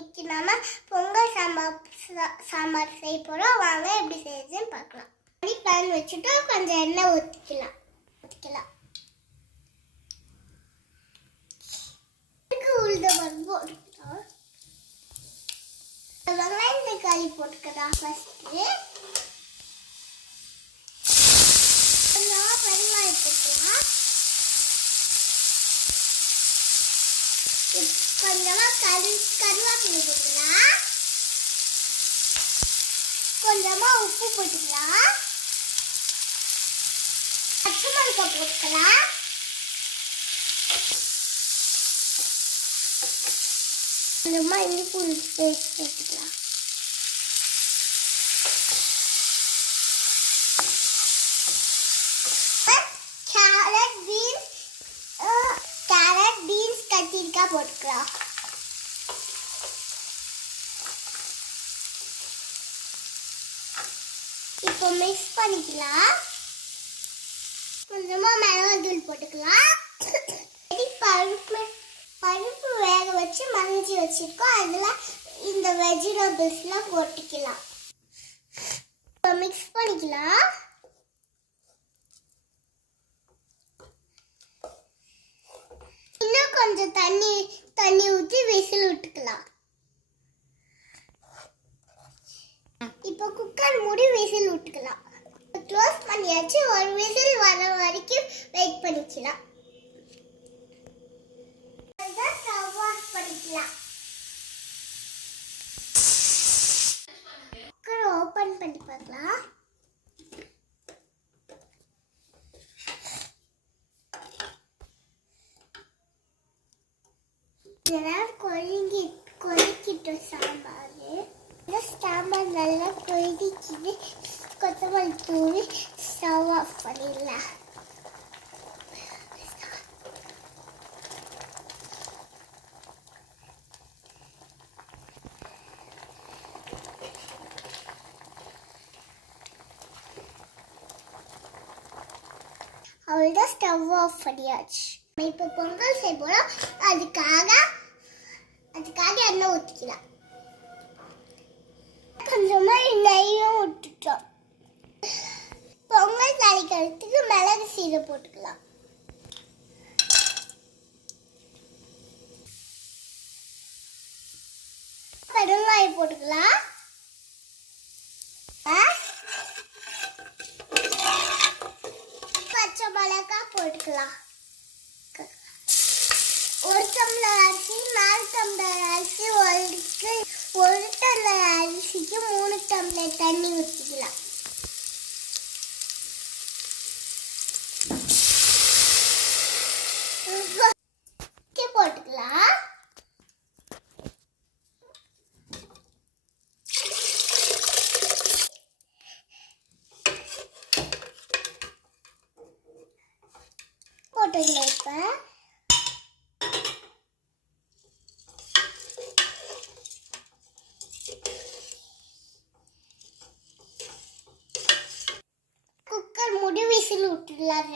இன்னைக்கு நம்ம பொங்கல் சாம்பார் செய்ய போகிறோம். வாங்க எப்படி செய்யுதுன்னு பார்க்கலாம். பேன் வச்சுட்டு கொஞ்சம் எண்ணெய் ஊற்றிக்கலாம். உளுந்த பருப்பு போட்டுக்கலாம். வெங்காயம் தக்காளி போட்டுக்கலாம். ஃபஸ்ட்டு பெருங்காயம் போட்டுக்கலாம். கொஞ்சமா கருவேப்பிலை போட்டுக்கலாம். கொஞ்சமா உப்பு போட்டுக்கலாம். பச்சை மிளகாய் போட்டுக்கலாம். கொஞ்சமா இஞ்சி பூண்டு பேஸ்ட் போட்டுக்கலாம். கேரட் பீன்ஸ் கத்திரிக்காய் போட்டுக்கலாம். இப்போ மிக்ஸ் பண்ணிக்கலாம். கொஞ்சமா மிளகாய்த்தூள் போட்டுக்கலாம். பருப்பு வேக வச்சு மஞ்சி வச்சிருக்கோம். அதில் இந்த வெஜிடபிள்ஸ்லாம் போட்டுக்கலாம். இப்போ மிக்ஸ் பண்ணிக்கலாம். இன்னும் கொஞ்சம் தண்ணி ஊற்றி விசில் விட்டுக்கலாம். இப்போ குக்கர் மூடி விசில் விட்டுக்கலாம். க்ளோஸ் பண்ணியாச்சு. ஒரு விசில் வர வரைக்கும் வெயிட் பண்ணிக்கலாம். ஸ்டவ் ஆஃப் பண்ணிக்கலாம். குக்கர் ஓபன் பண்ணி பார்க்கலாம். கொதிக்கிட்டு சாம்பார் நல்லா கொதிக்கிட்டு கொத்தமல்லி தூவி ஸ்டவ் ஆஃப் பண்ணிடலாம். அவ்வளோதான், ஸ்டவ் ஆஃப் பண்ணியாச்சு. இப்போ பொங்கல் செய்ய போகிறோம். அதுக்காக எண்ணெய் ஊற்றிக்கலாம். கொஞ்சமா நெய்யும் விட்டுட்டோம். பொங்கல் தாளிக்கிறதுக்கு மிளகு சீரகம் போட்டுக்கலாம். பெருங்காயம் போட்டுக்கலாம். பச்சை மிளகாய் போட்டுக்கலாம். ஒரு டம்ளர் அரிசி 4 டம்ளர் அரிசி ஒரு டம்ளர் அரிசிக்கு 3 டம்ளர் தண்ணி ஊற்றிக்கலாம். போட்டுக்கலாம். போட்டுக்கலாம். இப்போ குக்கர் மூடி விசில் விட்டுடலாம்.